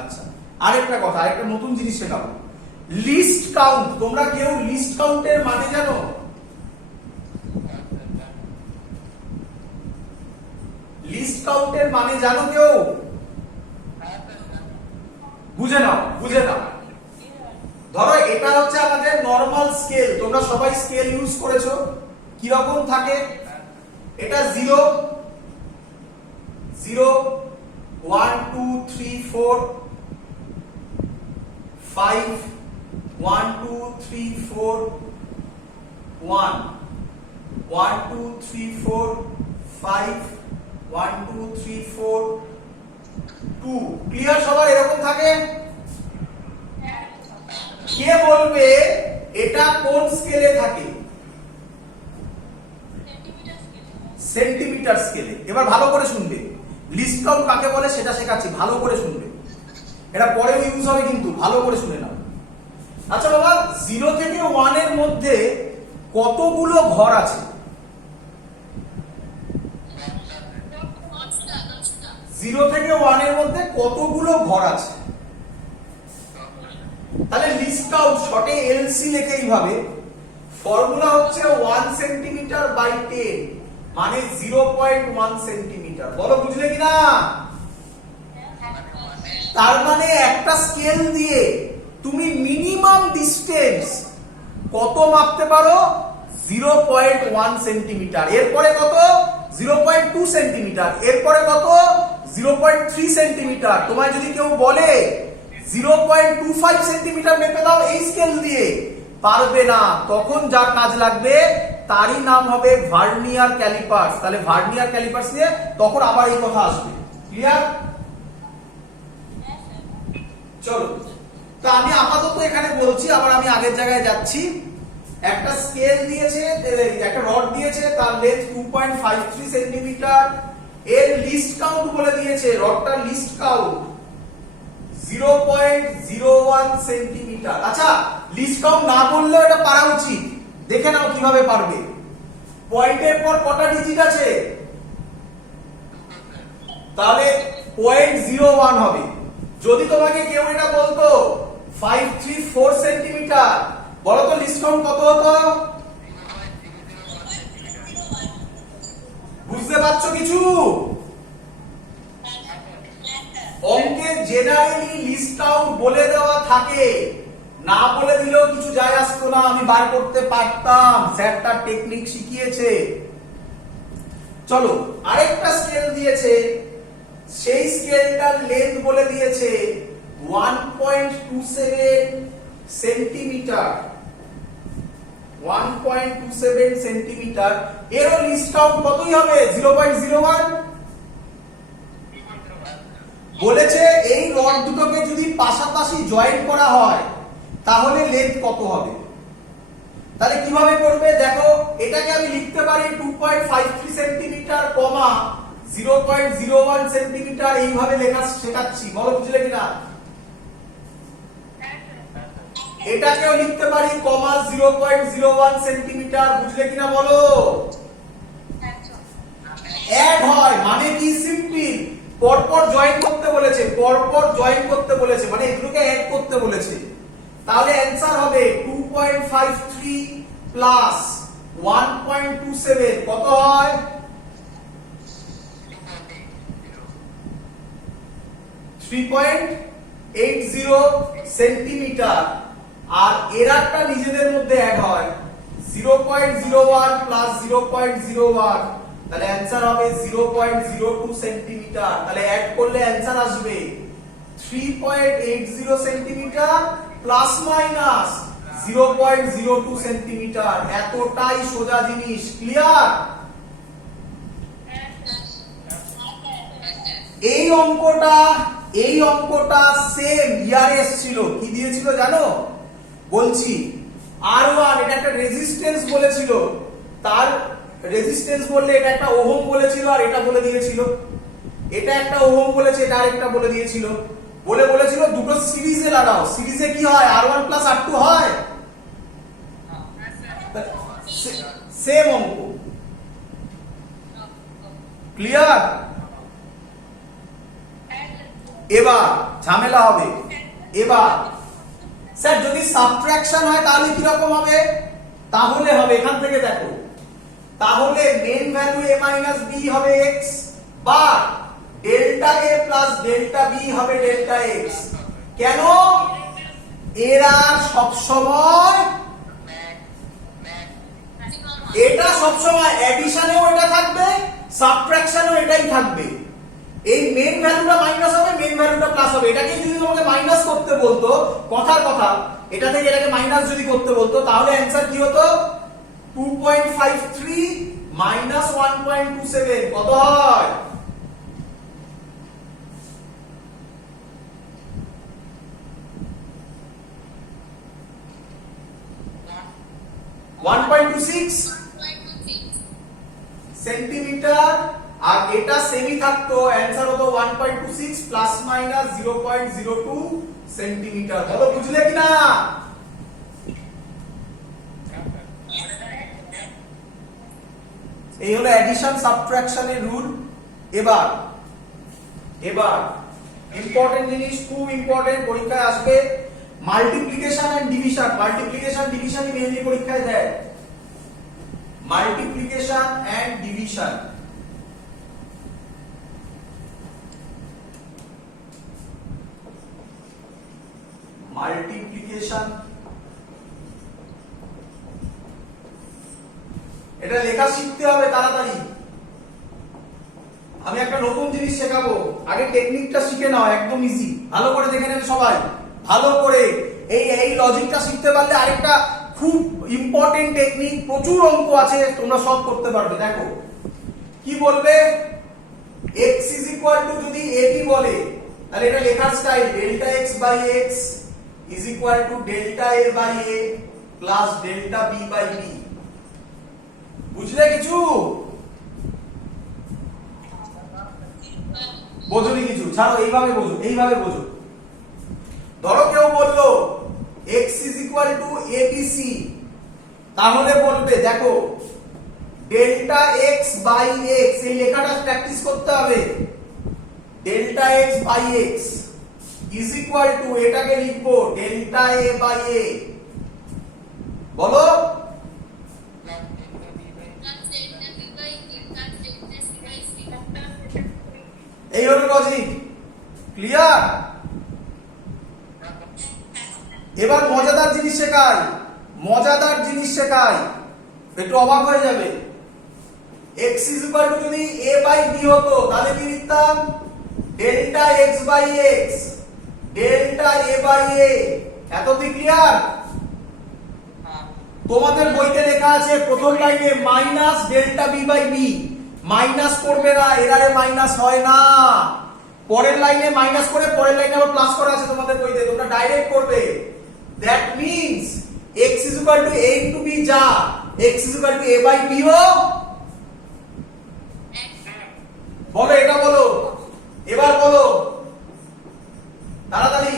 আচ্ছা, আরেকটা কথা, আরেকটা নতুন জিনিস শেখাবো, লিস্ট কাউন্ট। তোমরা কেউ লিস্ট কাউন্টের মানে জানো? লিস্ট কাউন্টের মানে জানো কেউ? বুঝে নাও, বুঝে নাও। ধরো এটা হচ্ছে আমাদের নরমাল স্কেল, তোমরা সবাই স্কেল ইউজ করেছো। কি রকম থাকে? এটা 0 0 1 2 3 4 5 1 2 3 4 1 1 2 3 4 5 1 2 3 4 2। ক্লিয়ার সবার? এরকম থাকে। কে বলবে এটা কোন স্কেলে থাকে? সেন্টিমিটার স্কেলে। এবার ভালো করে শুনবে, লিস্ট কাউন্ট কাকে বলে সেটা শেখাচ্ছি, ভালো করে শুনবে। এটা পরেও ইউজ হবে কিন্তু ভালো করে শুনে নাও। আচ্ছা বাবা, 0 থেকে 1 এর মধ্যে কতগুলো ঘর আছে? 0 থেকে 1 এর মধ্যে কতগুলো ঘর আছে? তাহলে লিস্ট কাউন্ট শর্টে এলসি লেখে এইভাবে। ফর্মুলা হচ্ছে 1 সেন্টিমিটার বাই 10 মানে 0.1 সেন্টিমিটার। বলো বুঝলে কিনা? তার মানে একটা স্কেল দিয়ে তুমি মিনিমাম ডিসটেন্স কত মাপতে পারো? 0.1 সেন্টিমিটার। এরপরে কত? 0.2 সেন্টিমিটার। এরপরে কত? 0.3 সেন্টিমিটার। তোমায় যদি কেউ বলে 0.25 সেন্টিমিটার মেপে দাও এই স্কেল দিয়ে, পারবে না। তখন যা কাজ লাগবে তারই নাম হবে ভার্নিয়ার ক্যালিপার্স। তাহলে ভার্নিয়ার ক্যালিপার্স দিয়ে তখন আবার এই কথা আসবে। ক্লিয়ার? চলো, তো আমি আপাতত এখানে বলছি, আবার আমি আগের জায়গায় যাচ্ছি। একটা স্কেল দিয়েছে, একটা রড দিয়েছে, তার লেন্থ 2.53 সেন্টিমিটার। এর লিস্ট কাউন্ট বলে দিয়েছে, রডটার লিস্ট কাউন্ট 0.01 সেন্টিমিটার। আচ্ছা, লিস্ট কাউন্ট না বললেও এটা পারা উচিত। দেখে নাও কিভাবে পারবে। পয়েন্টের পর কটা ডিজিট আছে? তাহলে 0.01 হবে। যদি তোমাকে কেউ এটা বলতো 534 সেন্টিমিটার, বলো তো লিস্ট কাউন্ট কত হতো? বুঝতে পারছো কিছু? অঙ্কে জেনারেলি লিস্ট কাউন্ট বলে দেওয়া থাকে, না বলে দিলেও কিছু যায় আসতো না, আমি বার করতে পারতাম, স্যারটা টেকনিক শিখিয়েছে। চলো, আরেকটা স্কেল দিয়েছে, সেই স্কেলটার লেন্থ বলে দিয়েছে 1.27 সেন্টিমিটার। 1.27 সেন্টিমিটার। এরও লিস্ট কাউন্ট কতই হবে? 0.01। বলেছে এই রড দুটোকে যদি পাশাপাশি জয়েন করা হয় তাহলে লেন্থ কত হবে? তাহলে কিভাবে করবে দেখো, এটাকে আমি লিখতে পারি 2.53 সেন্টিমিটার কমা 0.01 সেন্টিমিটার, এইভাবে লেখা শেখাচ্ছি। বলো বুঝলে কিনা? এটাকেও লিখতে পারি কমা 0.01 সেন্টিমিটার। বুঝলে কিনা বলো? অ্যাড হয় মানে কি? সিম্পল, পরপর জয়েন করতে বলেছে, পরপর জয়েন করতে বলেছে মানে এগুলোকে অ্যাড করতে বলেছে। তাহলে অ্যানসার হবে 2.53 প্লাস 1.27 কত হয়? 3.80 সেন্টিমিটার। আর এরারটা নিজেদের মধ্যে অ্যাড হয় 0.01 প্লাস 0.01, তাহলে অ্যানসার হবে 0.02 সেন্টিমিটার। তাহলে অ্যাড করলে অ্যানসার আসবে 3.80 সেন্টিমিটার প্লাস মাইনাস 0.02 সেন্টিমিটার। এতটাই সোজা জিনিস। ক্লিয়ার? এই অঙ্কটা সেম ইয়ারে এসেছিল। কি দিয়েছিল জানো? বলছি R1, এটা একটা রেজিস্ট্যান্স বলেছিল, তার রেজিস্ট্যান্স বললে এটা একটা ওহম বলেছিল আর এটা বলে দিয়েছিল। এটা একটা ওহম বলেছে, এটা আরেকটা বলে দিয়েছিল। বলেছিল দুটো সিরিজে লাগাও। সিরিজে কি হয়? R1 প্লাস R2 হয়। সেম অঙ্ক। ক্লিয়ার? এবার ঝামেলা হবে। এবার স্যার যদি সাবট্রাকশন হয় তাহলে কি রকম হবে? তাহলে হবে এখান থেকে দেখো, তাহলে mean value a minus b হবে x, বা delta a plus delta b হবে ডেল্টা x। কেন? এরা সবসময়, এটা সবসময় অ্যাডিশনেও এটা থাকবে, সাবট্রাকশনেও এটাই থাকবে। এই মেন ভ্যালুটা মাইনাস হবে, মেন ভ্যালুটা প্লাস হবে। এটাকে যদি তোমাকে মাইনাস করতে বলতো, কথার কথা এটা থেকে এটাকে মাইনাস যদি করতে বলতো, তাহলে অ্যানসার কি হতো? 2.53 মাইনাস 1.27 কত হয়? 1.26 সেন্টিমিটার। আর এটা সেমি থাকতো, অ্যানসার হতো 1.26 প্লাস মাইনাস 0.02 সেন্টিমিটার। বলো বুঝলে কিনা? এই হলো অ্যাডিশন সাবট্রাকশনের রুল। এবার ইম্পর্টেন্ট জিনিস, খুব ইম্পর্টেন্ট, পরীক্ষায় আসবে, মাল্টিপ্লিকেশন এন্ড ডিভিশন। মাল্টিপ্লিকেশন ডিভিশনই মেইনলি পরীক্ষায় দেয়। মাল্টিপ্লিকেশন এন্ড ডিভিশন, মাল্টিপ্লিকেশন এটা লেখা শিখতে হবে তাড়াতাড়ি। আমি একটা নতুন জিনিস শেখাবো, আগে টেকনিকটা শিখে নাও, একদম ইজি, ভালো করে দেখে নেবে সবাই, ভালো করে। এই লজিকটা শিখতে পারলে আরেকটা খুব ইম্পর্টেন্ট টেকনিক, প্রচুর অঙ্ক আছে, তোমরা সব করতে পারবে। দেখো কি বলবে, x ইজ ইকুয়াল টু যদি ab বলে, তাহলে এটা লেখার style delta x by x is equal to delta a by a plus delta b by b। বুঝলে কিছু? বোঝোনি কিছু? ছাড়ো, এইভাবে বোঝো, এইভাবে বোঝো। ধরো কেউ বললো x is equal two abc, তাহলে বলবে দেখো ডেল্টা x বাই x, এই লেখাটা প্র্যাকটিস করতে হবে। Delta x by x is equal to, এটাকে লিখবো ডেল্টা a বাই a। বলো এই হলো লজিক। ক্লিয়ার? এবার মজাদার জিনিস শেখাই, মজাদার জিনিস শেখাই, একটু অবাক হয়ে যাবে। x ইজ ইকুয়াল টু যদি a বাই b হতো, তাহলে কি লিখতাম? Delta x by x delta a by a। এত কি ক্লিয়ার? তোমাদের বইতে লেখা আছে প্রথম লাইনে minus delta b by b, minus করবে না, এরারে মাইনাস হয় না। পরের লাইনে মাইনাস করে পরের লাইনে আবার প্লাস করা আছে তোমাদের বইতে, তোমরা ডাইরেক্ট করবে। That means x is equal to a into b যা x is equal to a by b ও। বলো, এটা বলো, এবার বলো তাড়াতাড়ি।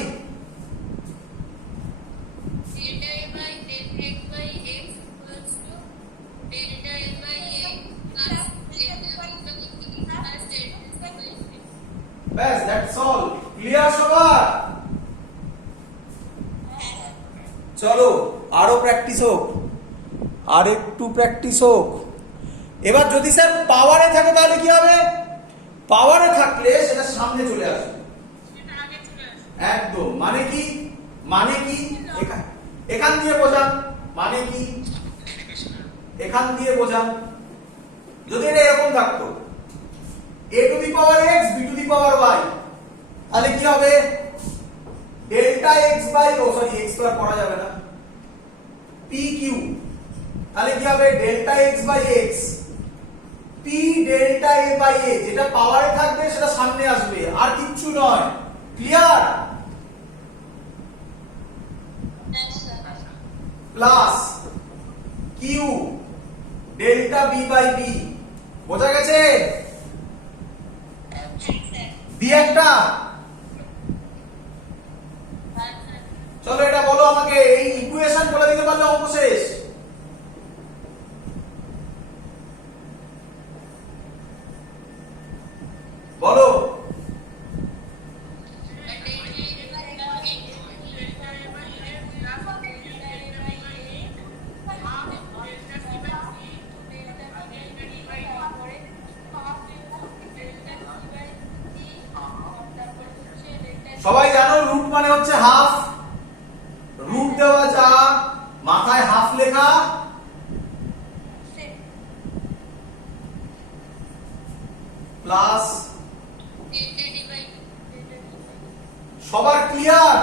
ব্যাস, দ্যাটস অল। ক্লিয়ার সবার? চলো আরো প্র্যাকটিস হোক, আর একটু প্র্যাকটিস হোক। এবার যদি স্যার পাওয়ারে থাকে তাহলে কি হবে? পাওয়ারে থাকলে সেটা সামনে চলে আসবে, একদম। মানে কি? মানে কি এখান দিয়ে বোঝান, মানে কি এখান দিয়ে বোঝান। যদি এটা এরকম থাকতো a to the power x b to the power y, তাহলে কি হবে? ডেল্টা x বাই, ও সরি x তো আর করা যাবে না, p q, তাহলে কি হবে? Delta x by x p delta a by a। যেটা পাওয়ারে থাকবে সেটা সামনে আসবে, আর কিচ্ছু নয়। Clear? Plus q delta b by b। বোঝা গেছে? দিয়ে একটা, চলো এটা বলো আমাকে, এই ইকুয়েশন বলে দিতে পারলে অঙ্ক শেষ। বলো সবাই জানো রুট মানে হচ্ছে হাফ, রুট দেওয়া যা মাথায় হাফ লেখা প্লাস। সবার ক্লিয়ার?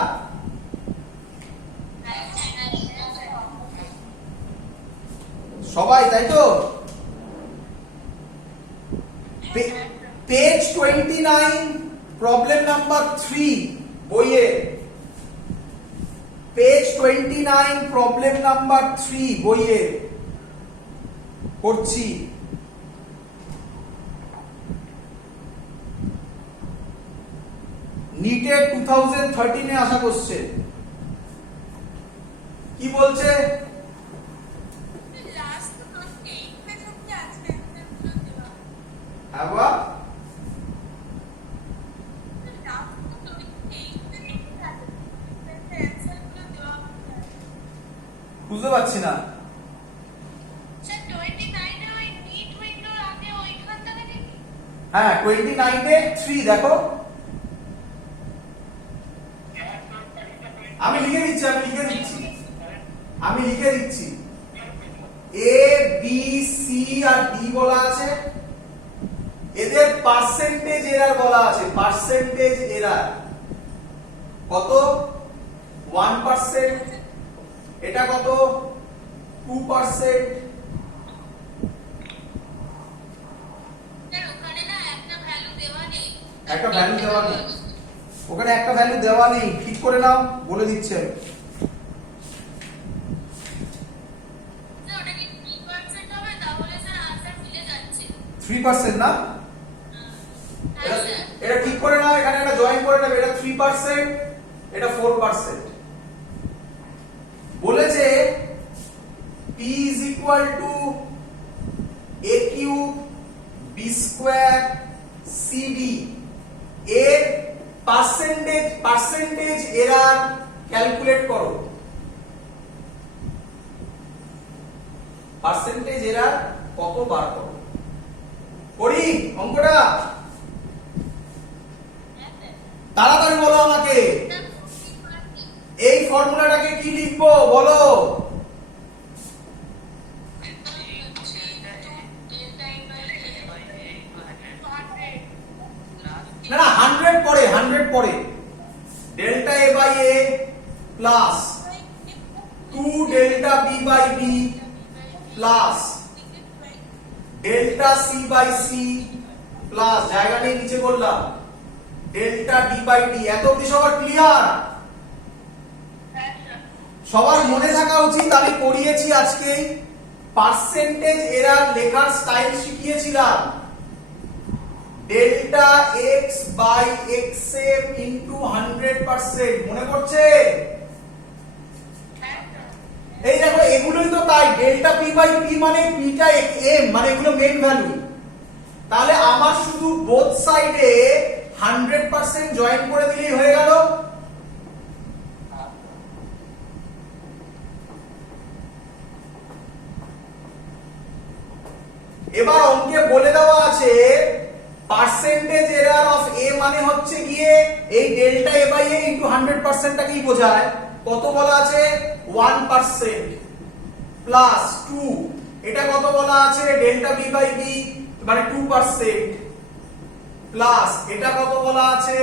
সবাই তাই তো? পেজ 29 প্রবলেম নাম্বার 3 বইয়ে, পেজ 29 প্রবলেম নাম্বার 3 বইয়ে করছি। নিটের 2013 এ আসা কোশ্চেন। কি বলছে? হ্যাঁ বাবা, বুঝতে পারছি না। হ্যাঁ 29 এ 3 দেখো, আমি লিখে দিচ্ছি A B C R D বলা আছে, এদের পার্সেন্টেজ এরার বলা আছে। পার্সেন্টেজ এরার কত? 1%, এটা কত? 2%। একটা ভ্যালু দেওয়া নেই ওখানে, একটা ভ্যালু দেওয়া নেই, ঠিক করে নাও, বলে দিচ্ছে। 3% না? এটা ঠিক করে নাও, এখানে একটা জয়েন করে নেবে। এটা 3%, এটা 4%। বলেছে p is equal to a cube b square cd এর পার্সেন্টেজ এরার ক্যালকুলেট করো। পার্সেন্টেজ এরার কত বার করো? করি অঙ্কটা? তাড়াতাড়ি বলো আমাকে। এই ফর্মুলাটাকে কি লিখবো বলো? না না, 100 পরে delta a by a plus 2 delta b by b plus delta c by c plus জায়গা নিয়ে নিচে করলাম ডেল্টা d বাই d। এত অবধি সবার ক্লিয়ার? সবার মনে থাকা উচিত আমি পড়িয়েছি আজকে পার্সেন্টেজ এরার লেখার স্টাইল শিখিয়েছিলাম। Delta x by xf into 100%, মনে পড়ছে? এই দেখো এগুলোই তো তাই। ডেল্টা p বাই p মানে p টা m, মানে এগুলো মেন ভ্যালু। তাহলে আমার শুধু বোথ সাইডে 100% জয়েন করে দিলেই হয়ে গেল। এবার অঙ্কে বলে দেওয়া আছে পার্সেন্টেজ এরার অফ a মানে হচ্ছে গিয়ে এই delta a by a into 100% টাকেই বোঝায়। কত বলা আছে? 1% প্লাস 2, এটা কত বলা আছে? ডেল্টা b বাই b মানে 2% প্লাস এটা কত বলা আছে?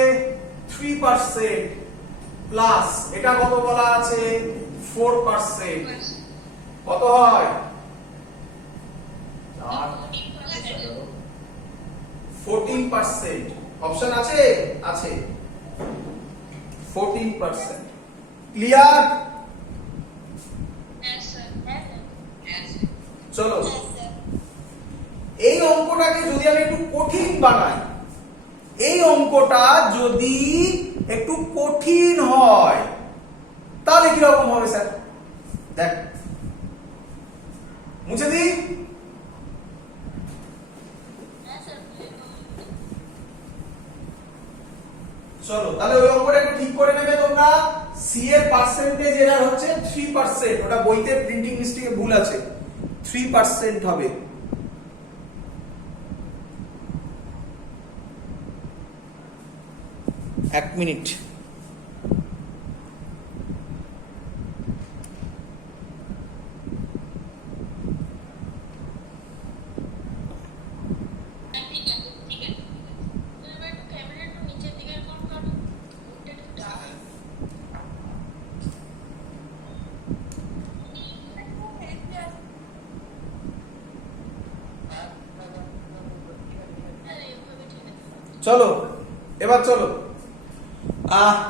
3% প্লাস এটা কত বলা আছে? 4%। কত হয়? 14%। অপশন আছে? আছে, 14%। ক্লিয়ার? চলো এই অঙ্কটাকে যদি আমি একটু কঠিন বানাই, এই অঙ্কটা যদি একটু কঠিন হয় তাহলে কি রকম হবে স্যার? দেখ, মুছে দিই। চলো তাহলে ওই অঙ্কটা একটু ঠিক করে নেবে তোমরা। সি এর পার্সেন্টেজ এরার হচ্ছে 3%, ওটা বইতে প্রিন্টিং মিস্টেকে ভুল আছে, 3% হবে। এক মিনিট। চলো এবার চলো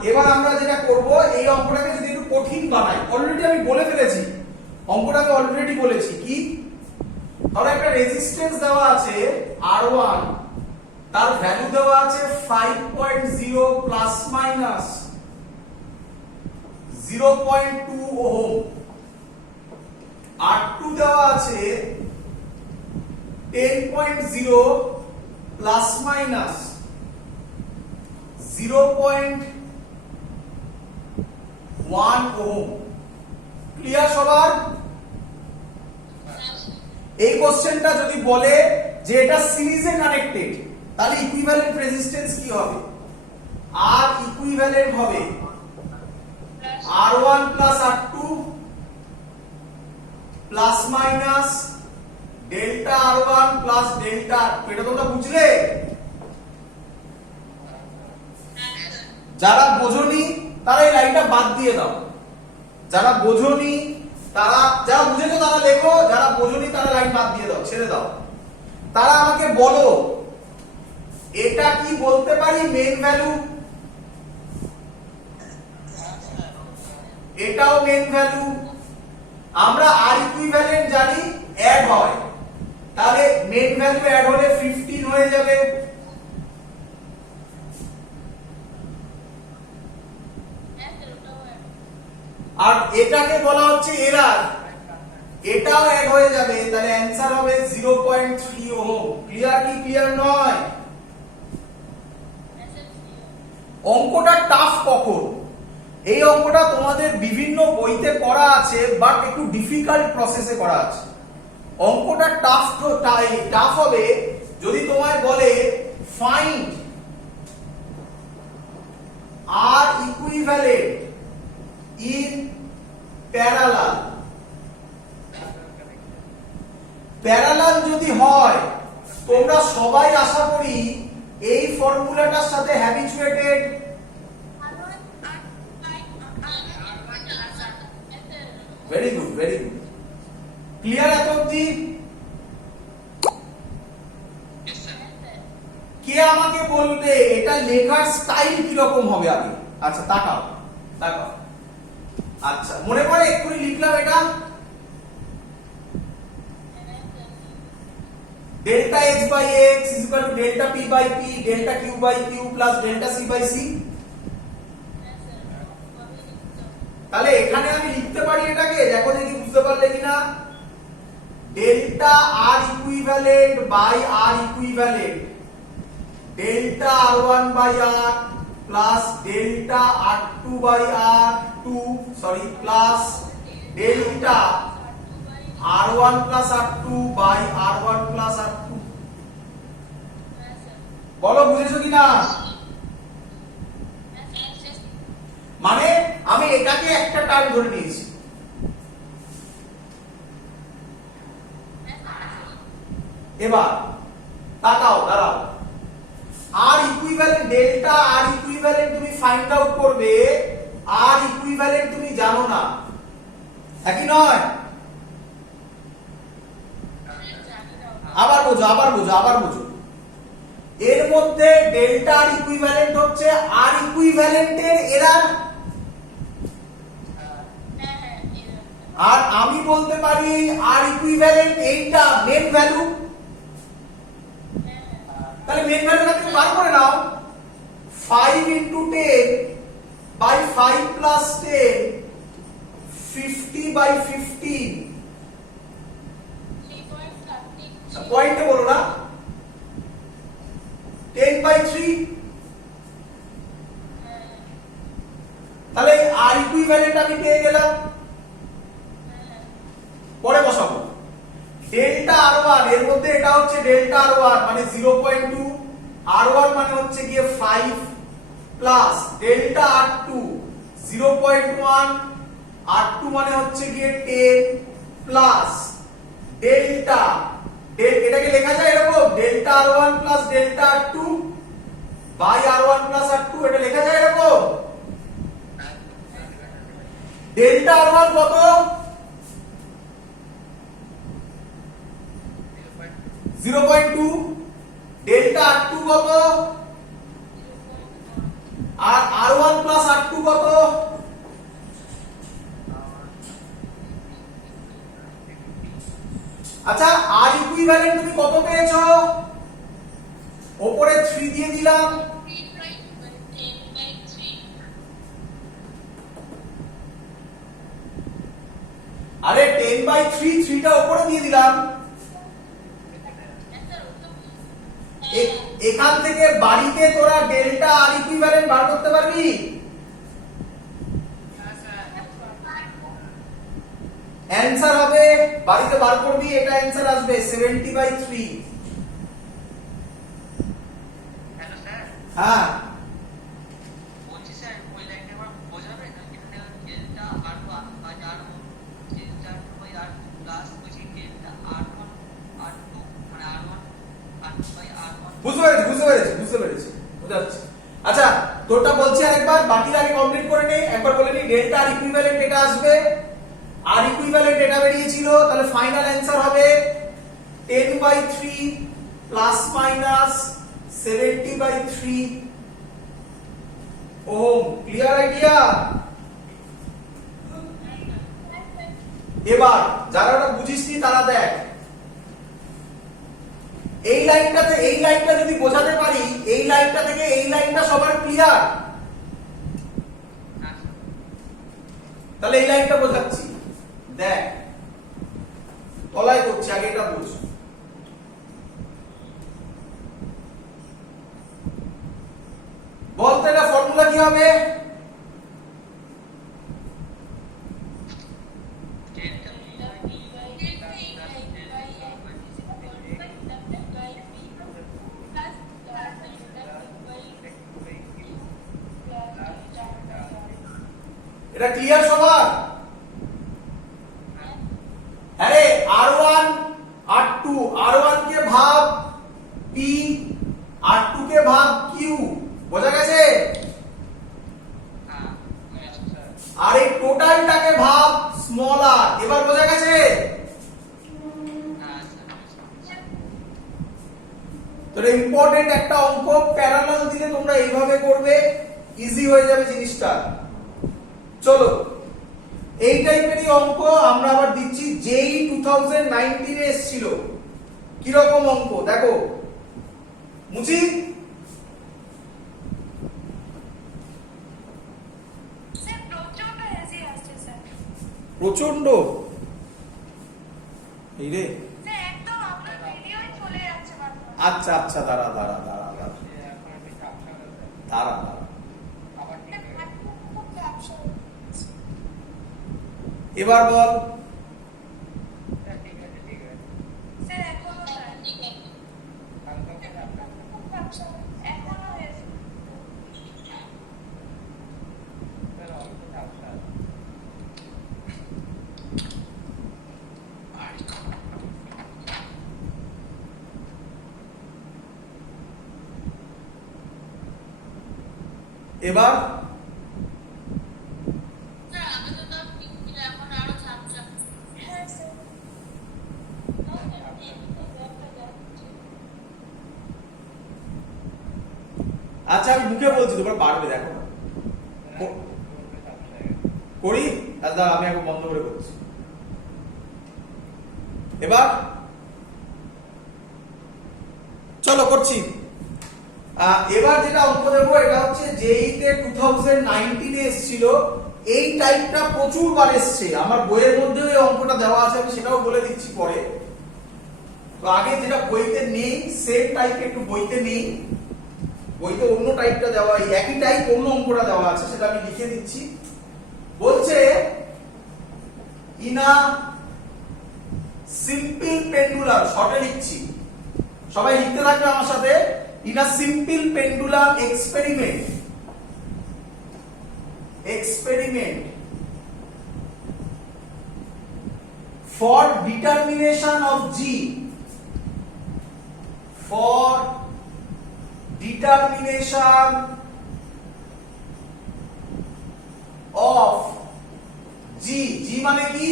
এবার আমরা যেটা করব, এই অঙ্কটাকে যদি একটু কঠিন বানাই, অলরেডি আমি বলে ফেলেছি, অঙ্কটাকে অলরেডি বলেছি কি, ধরো একটা রেজিস্ট্যান্স দেওয়া আছে R1, তার ভ্যালু দেওয়া আছে 5.0 প্লাস মাইনাস 0.2 ওহম, R2 দেওয়া আছে 10.0 প্লাস মাইনাস 0.1 ওহম। ক্লিয়ার সবার? এই কোশ্চেনটা যদি বলে যে এটা সিরিজে কানেক্টেড, তাহলে ইকুইভ্যালেন্ট রেজিস্ট্যান্স কি হবে? আর ইকুইভ্যালেন্ট হবে R1 plus R2 plus minus delta R1 plus delta R2। এটা তোমরা বুঝলে? যারা বোঝোনি তারা এই লাইনটা বাদ দিয়ে দাও, যারা বোঝোনি তারা, যারা বুঝেছো তারা লেখো, যারা বোঝোনি তারা লাইন বাদ দিয়ে দাও, ছেড়ে দাও। তারা আমাকে বলো এটা কি বলতে পারি মেইন ভ্যালু? এটাও মেইন ভ্যালু। আমরা আর ইকুইভ্যালেন্ট জানি অ্যাড হয়, তাহলে মেইন ভ্যালু অ্যাড হলে 15 হয়ে যাবে। আর এটাকে বলা হচ্ছে এরার, এটাও অ্যাড হয়ে যাবে, তাহলে অ্যানসার হবে 0.3 ওহম। ক্লিয়ার কি ক্লিয়ার নয়? অঙ্কটা টাফ কখন? এই অঙ্কটা তোমাদের বিভিন্ন বইতে করা আছে, বাট একটু ডিফিকাল্ট প্রসেসে করা আছে। অঙ্কটা টাফ হবে যদি তোমায় বলে find R equivalent in parallel. Parallel যদি হয়, তোমরা সবাই আশা করি এই ফর্মুলাটার সাথে habituated. Very good, very good. Clear এত অবধি? কে আমাকে বলবে এটা লেখার স্টাইল কি রকম হবে আগে? আচ্ছা তাকাও তাকাও। আচ্ছা মনে পড়ে এক্ষুনি লিখলাম এটা delta x by x is equal to delta p by p delta q by q plus delta c by c। তাহলে এখানে আমি লিখতে পারি এটাকে, দেখো দেখি বুঝতে পারলে কিনা, delta r equivalent by r equivalent delta r1 by r plus delta r2 by r2 sorry plus delta R1 plus R2 by R1 plus R2। বলো বুঝেছো কিনা? মানে আমি এটাকে একটা টার্ম ধরে নিয়েছি। এবার তাকাও, দাঁড়াও। আর ইকুইভ্যালেন্ট ডেল্টা আর ইকুইভ্যালেন্ট তুমি ফাইন্ড আউট করবে, আর ইকুইভ্যালেন্ট তুমি জানো না, একই নয়? আবার বোঝো, আবার বোঝো, আবার বোঝো। এর মধ্যে ডেল্টা আর ইকুইভ্যালেন্ট হচ্ছে আর ইকুইভ্যালেন্টের এরার। আর আমি বলতে পারি আর ইকুইভ্যালেন্ট এইটা মেন ভ্যালু। তাহলে মেন ভ্যালুটা তুমি বার করে নাও, 5 into 10 by 5 plus 10 50 by 15। পয়েন্টে বলো না, 10 by 3। তাহলে আর ইকুইভ্যালেন্ট আমি পেয়ে গেলাম। পরে বসাবো ডেল্টা R1, এর মধ্যে এটা হচ্ছে ডেল্টা R1 মানে 0.2, R1 মানে হচ্ছে গিয়ে 5 প্লাস ডেল্টা R2 0.1, R2 মানে হচ্ছে গিয়ে 10 প্লাস ডেল্টা, এটাকে লেখা যায় এরকম delta R1 plus delta R2 by R1 plus R2, এটা লেখা যায় এরকম। ডেল্টা R1 কত? 0.2। ডেল্টা R2 কত? আর r1 প্লাস r2 কত? আচ্ছা আর ইকুইভ্যালেন্ট তুমি কত পেয়েছো? উপরে 3 দিয়ে দিলাম, আরে 10/3 3টা উপরে দিয়ে দিলাম। এখান থেকে বাড়িতে তোরা ডেল্টা আর ইকুইভ্যালেন্ট বার করতে পারবি? অ্যানসার হবে, বাড়িতে বার করবি, এটা অ্যানসার আসবে 70/3। হ্যালো স্যার, হ্যাঁ বলছি স্যার ওই লাইনটা আবার বোঝাবে না এখানে ডেল্টা আর1 বাই আর1 ডেল্টা আর2 বাই আর2 প্লাস বলছি ডেল্টা আর1 আর2 মানে আর1 আর2 বাই আর1। বুঝতে পেরেছি বুঝাচ্ছি। আচ্ছা তোরটা বলছি আরেকবার, বাকির আগে কমপ্লিট করে নে। একবার বলে নি ডেল্টা আর ইকুইভ্যালেন্ট এটা আসবে, আর ইকুইভ্যালেন্ট এটা বেরিয়েছিল, তাহলে ফাইনাল অ্যানসার হবে 10/3 plus minus 70/3 ohm. Clear idea? এবার যারা ওটা বুঝিসনি তারা দেখ, এই লাইনটা যদি বোঝাতে পারি, এই লাইনটা থেকে এই লাইনটা সবার ক্লিয়ার? তাহলে এই লাইনটা বোঝাচ্ছি, দেখ তলায় করছি, আগে এটা বুঝ। বলতে এটা ফর্মুলা কি হবে? এটা ক্লিয়ার সবার? আরে r1 r2, r1 কে ভাগ p, r2 কে ভাগ q, বোঝা গেছে? আর এই টোটালটাকে ভাগ স্মল r, এবার বোঝা গেছে? তো ইম্পর্টেন্ট একটা অঙ্ক, প্যারালাল দিলে তোমরা এইভাবে করবে, ইজি হয়ে যাবে জিনিসটা। চলো এই টাইপেরই অঙ্ক আমরা আবার দিচ্ছি, যেই 2019 এ এসেছিল। কি রকম অঙ্ক দেখো, মুচি স্যার প্রচন্ড হেজি আসছে স্যার। প্রচন্ড এই রে, স্যার একদম আপনার ভিডিওই চলে যাচ্ছে বারবার। আচ্ছা আচ্ছা দাঁড়া দাঁড়া দাঁড়া দাঁড়া দাঁড়া দাঁড়া, খুব ব্যবসা এবার বল। স্যার এখনো স্যার খুব ব্যবসা এখনো হয়েছে। এবার হ্যাঁ স্যার। আচ্ছা আমি মুখে বলছি, তোমরা পারবে, দেখো করি। দাদা আমি এখন বন্ধ করে করছি। এবার চলো করছি। এবার যেটা অঙ্ক দেবো এটা হচ্ছে যেইতে 2019 এ এসেছিল, এই টাইপটা প্রচুর বার এসছে, আমার বইয়ের মধ্যেও এই অঙ্কটা দেওয়া আছে, আমি সেটাও বলে দিচ্ছি পরে। তো আগে যেটা বইতে নেই সেম টাইপ একটু বইতে নেই, বইতে অন্য টাইপটা দেওয়া, এই একই টাইপ অন্য অঙ্কটা দেওয়া আছে, সেটা আমি লিখে দিচ্ছি। বলছে ইনা সিম্পল পেন্ডুলাম, শর্টে লিখছি, সবাই লিখতে থাকবে আমার সাথে। In a simple pendulum experiment for determination of g, for determination of g, g মানে কি?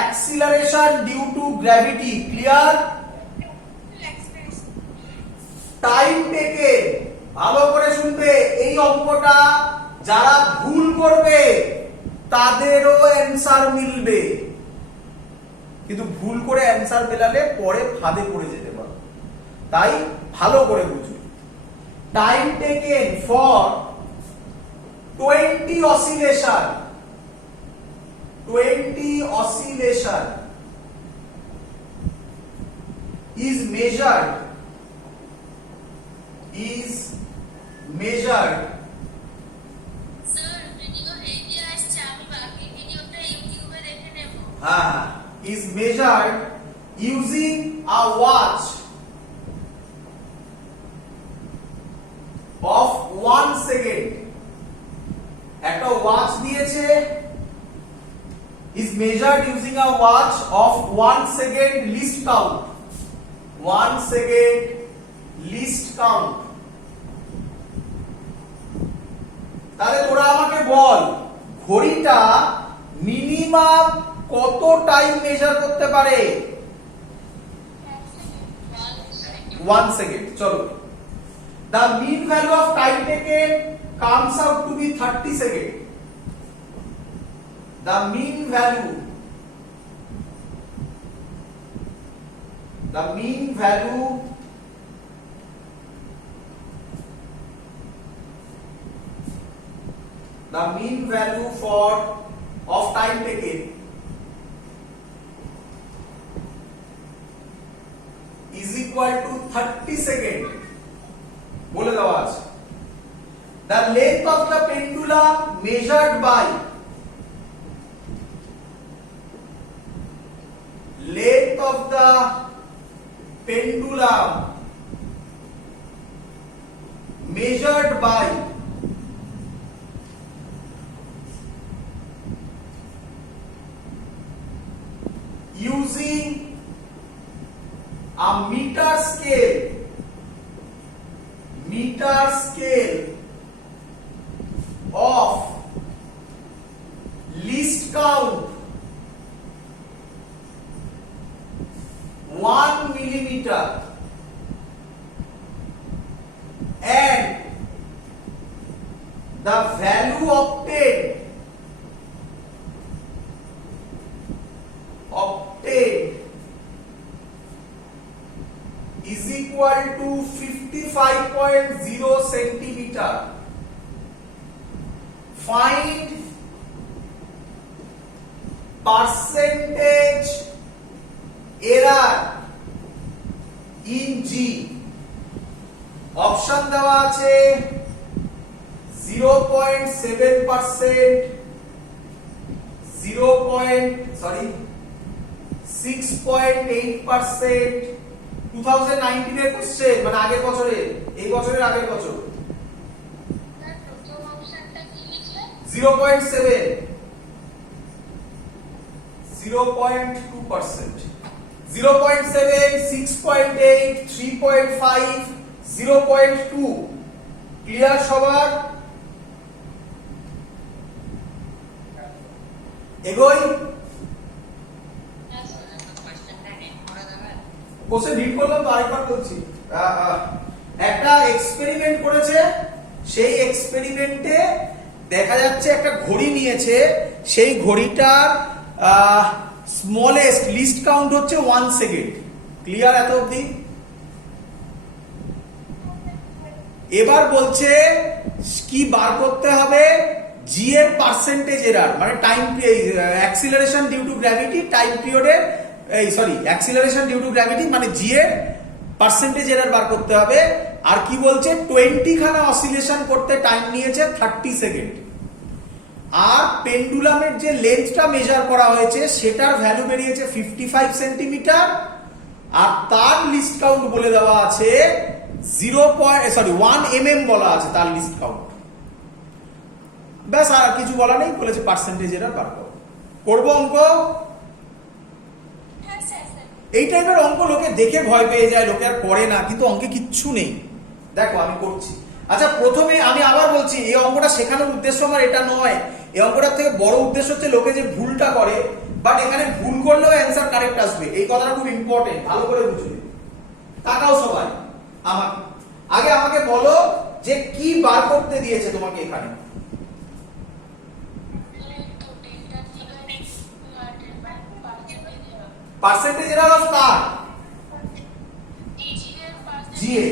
acceleration due to gravity, clear? Time taken, ভালো করে শুনবে, এই অঙ্কটা যারা ভুল করবে তাদেরও অ্যান্সার মিলবে, কিন্তু ভুল করে অ্যান্সার মেলালে পরে ফাঁদে পড়ে যেতে পারো, তাই ভালো করে বুঝবে। Time taken for 20 oscillation 20 oscillation is measured sir video এই দিয়ে আসছে, আমি বাকি ভিডিওটা ইউটিউবে দেখে নেব। is measured using a watch of 1 second. একটা ওয়াচ দিয়েছে, is measured using a watch of 1 second least count. 1 second least count. তাহলে তোরা আমাকে বল, ঘড়িটা মিনিমাম কত টাইম মেজার করতে পারে? 1 সেকেন্ড। চলো, the mean value of time taken comes out to be 30 seconds. The mean value of time taken is equal to 30 seconds. বলে দেওয়া আছে। The length of the pendulum measured by using a meter scale of least count 1 millimeter and the value obtained is equal to 55.0 centimeter. Find percentage error in G. Option দেওয়া আছে 0.7%, 6.8%, 2019 এর question, মানে আগের বছরে, এই বছরের আগের বছর। স্যার প্রথম অপশনটা কি লিখলে? 0.7, 0.2%, 0.7, 6.8, 3.5, 0.2। ক্লিয়ার সবার? এগোই। কোয়েশ্চেনটা রিড করে দেবেন? কোশ্চেন রিড করলাম তো, আরেকবার বলছি। একটা এক্সপেরিমেন্ট করেছে, সেই এক্সপেরিমেন্টে দেখা যাচ্ছে একটা ঘড়ি নিয়েছে, সেই ঘড়িটার স্মলেস্ট লিস্ট কাউন্ট হচ্ছে 1 সেকেন্ড। ক্লিয়ার এত অবধি? এবার বলছে কি বার করতে হবে, জি এর পার্সেন্টেজ এরার, মানে time acceleration due to gravity time পিরিয়ডের, অ্যাক্সিলারেশন ডিউ টু গ্র্যাভিটি মানে জি এর পার্সেন্টেজ এরার বার করতে হবে। আর কি বলছে, 20 খানা অসিলেশন করতে টাইম নিয়েছে 30 সেকেন্ড। আর পেন্ডুলামের যে লেন্থটা মেজার করা হয়েছে সেটার ভ্যালু বেরিয়েছে 55 সেন্টিমিটার, আর তার লিস্ট কাউন্ট বলে দেওয়া আছে 1 mm বলা আছে তার লিস্ট কাউন্ট। ব্যাস, আর কিছু বলা নেই, বলেছে পার্সেন্টেজ এরার বার করো। করবো অঙ্ক? হ্যাঁ স্যার। এই টাইপের অঙ্ক লোকে দেখে ভয় পেয়ে যায়, লোকে আর করে না, কিন্তু অঙ্কে কিচ্ছু নেই। দেখো আমি করছি। আচ্ছা, প্রথমে আমি আবার বলছি, এই অঙ্কটা শেখানোর উদ্দেশ্য আমার এটা নয়। এই অঙ্কটার থেকে বড় উদ্দেশ্য হচ্ছে লোকে যে ভুলটা করে, বাট এখানে ভুল করলেও অ্যান্সার কারেক্ট আসবে, এই কথাটা খুব ইম্পর্টেন্ট, ভালো করে বুঝবে। তাকাও সবাই আমার আগে, আমাকে বলো যে কি বার করতে দিয়েছে তোমাকে এখানে? Percentage error of car? GA.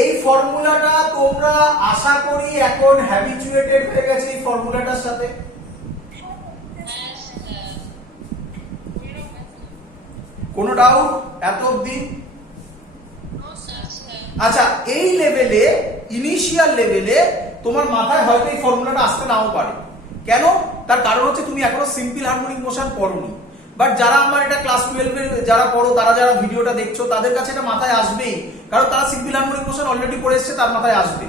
এই ফর্মুলাটা তোমরা আশা করি এখন হ্যাবিচুয়েটেড হয়ে গেছে এই ফর্মুলাটার সাথে। কোনো ডাউট এত অবধি? আচ্ছা, এই লেভেলে, ইনিশিয়াল লেভেলে তোমার মাথায় হয়তো এই ফর্মুলাটা আসতে নাও পারে। কেন? তার কারণ হচ্ছে তুমি এখনো সিম্পল হারমোনিক মোশন পড়োনি। বাট যারা আমার এটা ক্লাস 12 এর যারা পড়ো, তারা যারা ভিডিওটা দেখছো, তাদের কাছে এটা মাথায় আসবেই, কারণ তারা সিম্পল হারমোনিক মোশন অলরেডি পড়ে এসেছে, তার মাথায় আসবে।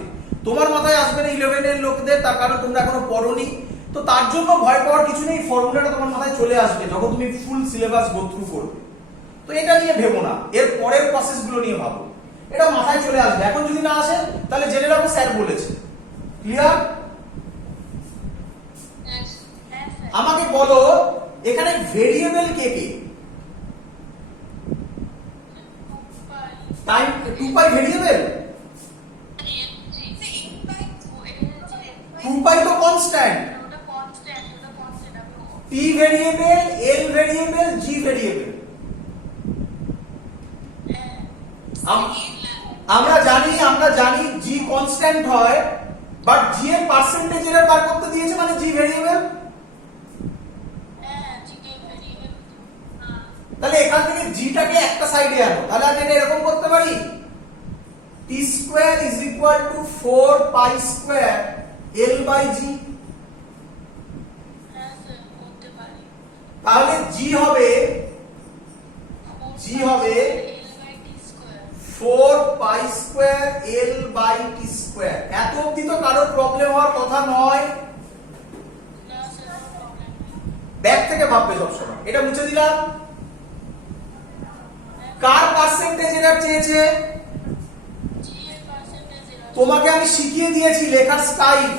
তোমার মাথায় আসবে না 11 এর লোকদের, তার কারণ তোমরা এখনো পড়োনি। তো তার জন্য ভয় পাওয়ার কিছু নেই, ফর্মুলাটা তোমার মাথায় চলে আসবে যখন তুমি ফুল সিলেবাস গো থ্রু করবে। তো এটা নিয়ে ভেবো না, এর পরের প্রসেস গুলো নিয়ে ভাবো, এটা মাথায় চলে আসবে। এখন যদি না আসে তাহলে জেনে রাখো স্যার বলেছে। ক্লিয়ার? আমাকে বলো এখানে ভেরিয়েবল কে কে? টাইম 2 পাই ভেরিয়েবল, 2 পাই তো কনস্ট্যান্ট। টি ভেরিয়েবল, এল ভেরিয়েবল, জি ভেরিয়েবল। আমরা জানি জি কনস্ট্যান্ট হয়, বাট জি এর পার্সেন্টেজ এরর বার করতে দিয়েছে, মানে জি ভেরিয়েবল। তাহলে এখান থেকে জিটাকে একটা সাইডে আনো, তাহলে আমি এটা এরকম করতে পারি, T square is equal to 4 pi square L by G. তাহলে জি হবে 4 pi square L by T square. এত অবধি তো কারোর প্রবলেম হওয়ার কথা নয়। ব্যাক থেকে ভাববে সবসময়। এটা মুছে দিলাম। কার পার্সেন্টেজ এরর চেয়েছে? তোমাকে আমি শিখিয়ে দিয়েছি লেখার স্টাইল।